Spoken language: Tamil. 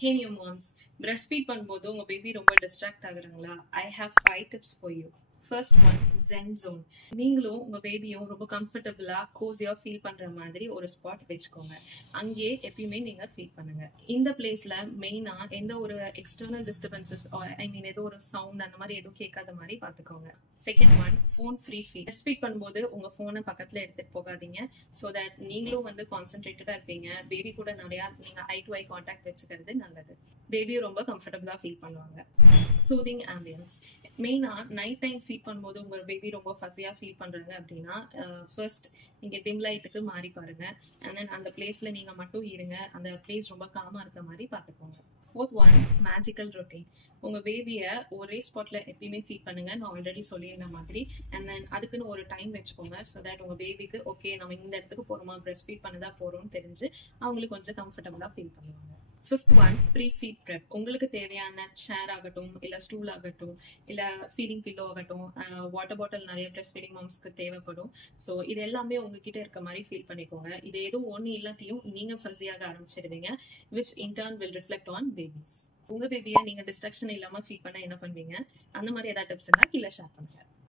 Hey new moms, breastfeed பண்ணும்போது உங்க பேபி ரொம்ப distract ஆகுறாங்களா? I have 5 tips for you. First one, Zen Zone. நீங்களும் உங்க பேபியும் ரொம்ப கம்ஃபர்டபுளா கோசியா ஃபீல் பண்ற மாதிரி ஒரு ஸ்பாட் வச்சுக்கோங்க. அங்கேயே எப்பயுமே நீங்க ஃபீல் பண்ணுங்க. இந்த பிளேஸ்ல மெயினா எந்த ஒரு எக்ஸ்டர்னல் டிஸ்டர்பன்சஸ் ஏதோ ஒரு சவுண்ட் அந்த மாதிரி எதுவும் கேட்காத மாதிரி பாத்துக்கோங்க. Second one, phone free feed. Breast feed பண்ணும்போது உங்க போனை பக்கத்துல எடுத்துட்டு போகாதீங்க. ஸோ தட் நீங்களும் வந்து கான்சென்ட்ரேட்டடா இருப்பீங்க. பேபி கூட நிறைய நீங்க ஐ டு ஐ கான்டாக்ட் வச்சுக்கிறது நல்லது. பேபியும் ரொம்ப கம்ஃபர்டபுளா ஃபீல் பண்ணுவாங்க. Soothing ambience. மெயினா நைட் டைம் ஃபீட் பண்ணும்போது உங்க பேபி ரொம்ப ஃபஸியா ஃபீல் பண்றாங்க அப்படின்னா ஃபர்ஸ்ட் நீங்க டிம் லைட்டுக்கு மாறி பாருங்க. அண்ட் தென் அந்த பிளேஸ்ல நீங்க மட்டும் இருங்க. அந்த பிளேஸ் ரொம்ப காமா இருக்க மாதிரி பாத்துக்கோங்க. Fourth one, magical routine. உங்க பேபியை ஒரே ஸ்பாட்ல எப்பயுமே ஃபீட் பண்ணுங்க. நான் ஆல்ரெடி சொல்லியிருந்த மாதிரி. அண்ட் தென் அதுக்குன்னு ஒரு டைம் வச்சுக்கோங்க. ஸோ தட் உங்க பேபிக்கு ஓகே நம்ம இந்த இடத்துக்கு போறோமா, பிரஸ்ட் ஃபீட் பண்ணதா போறோம்னு தெரிஞ்சு அவங்களுக்கு கொஞ்சம் கம்ஃபர்டபுளா ஃபீல் பண்ணுவாங்க. Fifth one, pre feed prep. உங்களுக்கு தேவையான சேர் ஆகட்டும், இல்லை ஸ்டூல் ஆகட்டும், இல்லை ஃபீடிங் பில்லோ ஆகட்டும், வாட்டர் பாட்டில் நிறைய பிரஸ்ட் ஃபீடிங் மாம்ஸ்க்கு தேவைப்படும். ஸோ இது எல்லாமே உங்ககிட்ட இருக்க மாதிரி ஃபீல் பண்ணிக்கோங்க. இது எதுவும் ஒன்று இல்லாட்டியும் நீங்க ஃபஸியாக ஆரம்பிச்சிடுவீங்க, which in turn will reflect on babies. உங்க பேபியை நீங்க டிஸ்ட்ராக்ஷன் இல்லாம ஃபீல் பண்ண என்ன பண்ணுவீங்க? அந்த மாதிரி ஏதாவது டிப்ஸ் இருந்தால் கீழே ஷேர் பண்ணுங்க.